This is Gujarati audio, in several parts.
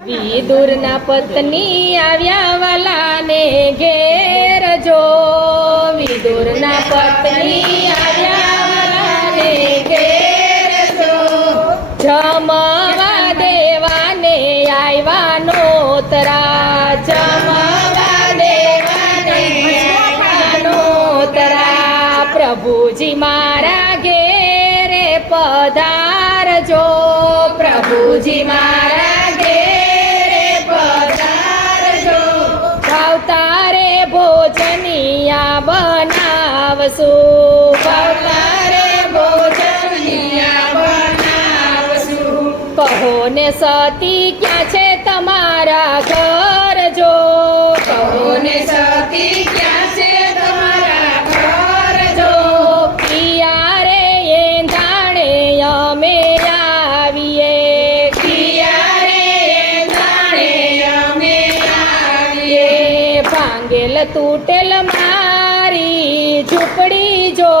વિદુરના પત્ની આવ્યા વાલાને ઘેર જો, વિદુરના પત્ની આવ્યા વાલાને ઘેર જો, જમવા દેવાને આવ્યા નોતરા, જમવા દેવાને આવ્યા નોતરા, પ્રભુજી મારા ઘેરે પધારજો, પ્રભુજી મારા ભોજનિયા બનાવશું, ભાવતારે ભોજનિયા બનાવશું, કહો ને સતી ક્યાં છે તમારા ઘર જો, કહો ને સતી ક્યાં છે તમારા ઘર જો, પિયા રે એંધાણે અમે આવીએ, પિયા રે એંધાણે અમે આવીએ, ભાંગેલ તૂટેલ મારી ઝૂંપડી જો,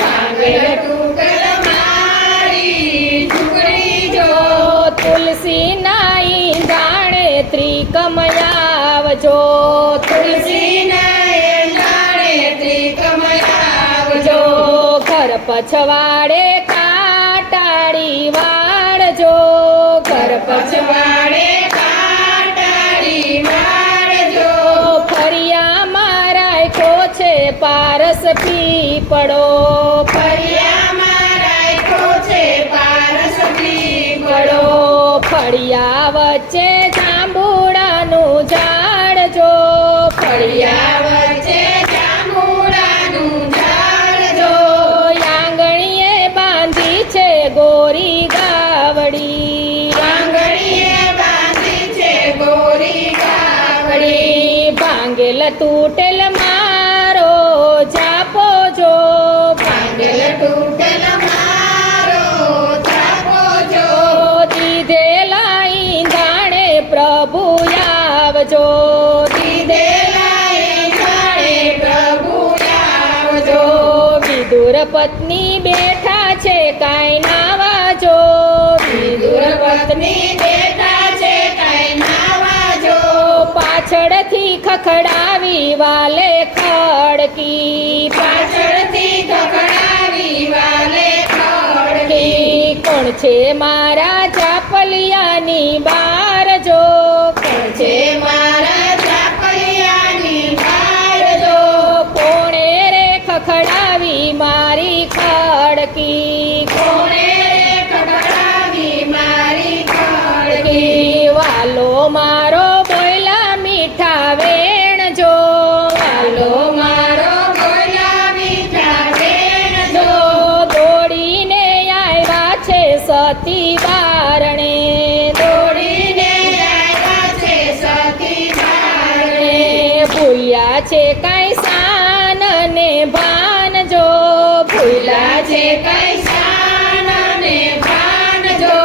ભાંગેલ તૂટેલ મારી ઝૂંપડી જો, તુલસીના ઈંધાણે ત્રિકમયાવજો, તુલસીના ઈંધાણે ત્રિકમયાવજો, ઘર પછવાડે કાટાળી વાળજો, ઘર પછવાડે કાટાળી વાળજો, ફરિયામાં રાખ્યો છે પારસ પીપળો, ફરિયામાં રાખ્યો છે પારસ પીપળો, ફળિયા વચ્ચે જાંબુડાનું ઝાડ જો, ફળિયા વચ્ચે જાંબુડાનું ઝાડ જો, આંગણીએ બાંધી છે ગોરી ગાવડી, આંગણીએ બાંધી છે ગોરી ગાવડી, ભાંગેલ તૂટેલ મારો જાપો જો, ભાંગેલ તૂટેલ મારો જાપો જો, દીધેલા ઈંધાણે પ્રભુ આવજો, દીધેલા ઈંધાણે પ્રભુ આવજો, વિદુર પત્ની બેઠા છે કાંઈ નાવાજો, વિદુર પત્ની બેઠા છે કાંઈ નાવાજો, પાછળથી ખખડાવી વાલે ખડકી, પાછળથી ખખડાવી વાલે ખડકી, કોણ છે મારા ચાપલિયાની બાર જો, કોણ છે મારા ચાપલિયાની બાર જો, કોણે રે ખખડાવી મારી ખડકી, કોણે રે ખખડાવી મારી ખડકી, વાલો મારો બોયલા મીઠા વેણ જો, વાલો મારો બોયલા મીઠા વેણ જો, દોડીને આવ્યા છે સતી બારણે, દોડીને આવ્યા છે સતી બારણે, ભૂલ્યા છે કાંઈ શાન ને ભાન જો, ભૂલ્યા છે કાંઈ શાન ને ભાન જો,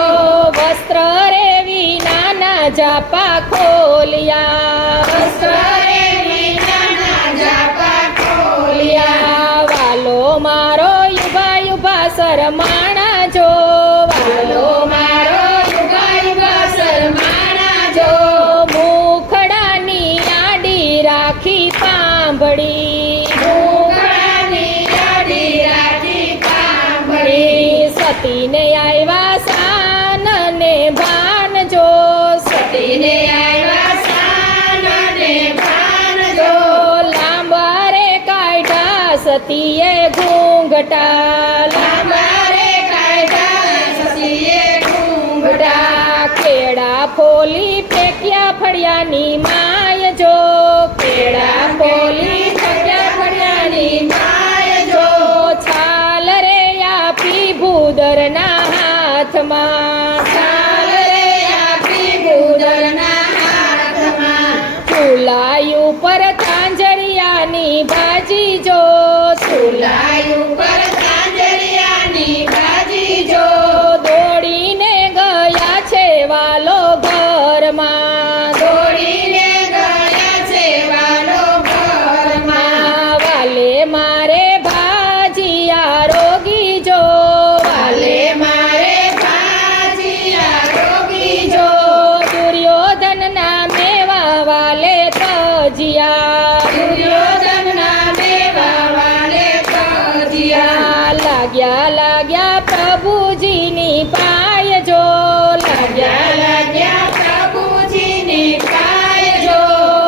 વસ્ત્ર રે વિનાના જાપા ખોલિયા, વસ્ત્ર રે વિનાના જાપા ખોલિયા, વાલો મારો યુગા યુગા શરમાણા જો, વાલો મારો યુગા યુગા શરમાણા જો, મુખડાની આડી રાખી પાંભળી, મુખડાની આડી રાખી પાંભળી, સતીને આવ્યા શાન ને ભાન જો, સતીને આવ્યા શાન ને ભાન જો, લાંબા રે કાઢ્યા સતીએ ઘૂંઘટા, લાંબા રે કાઢ્યા સતીએ ઘૂંઘટા, કેળા ફોલી ફેંક્યા ફળિયાની માય જો, કેળા ફોલી ફેંક્યા ફળિયાની માય જો, છાલ રે આપી ભૂદરના હાથમાં, છાલ રે આપી ભૂદરના હાથમાં, ચૂલાઈ ઉપર તાંજરિયાની ભાજી જો, ચૂલાઈ ઉપર તાંજરિયાની ભાજી જો, દોડીને ગયા છે વાલો ઘરમાં, દોડીને ગયા છે વાલો ઘરમાં, વાલે મારે ભાજીયા રોગી જો, વાલે મારે ભાજીયા રોગી જો, દુર્યો પાય જો લાગ્યા પ્રભુજીની પાય જો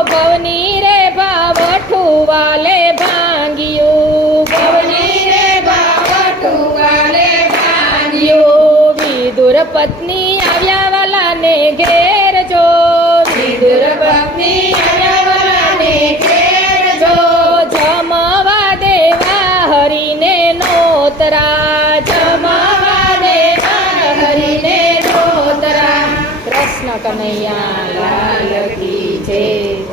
ભવની રે ભાવઠુવાલે ભાંગ્યું ભવની રે ભાવઠુવાલે ભાંગ્યું વિદુર પત્ની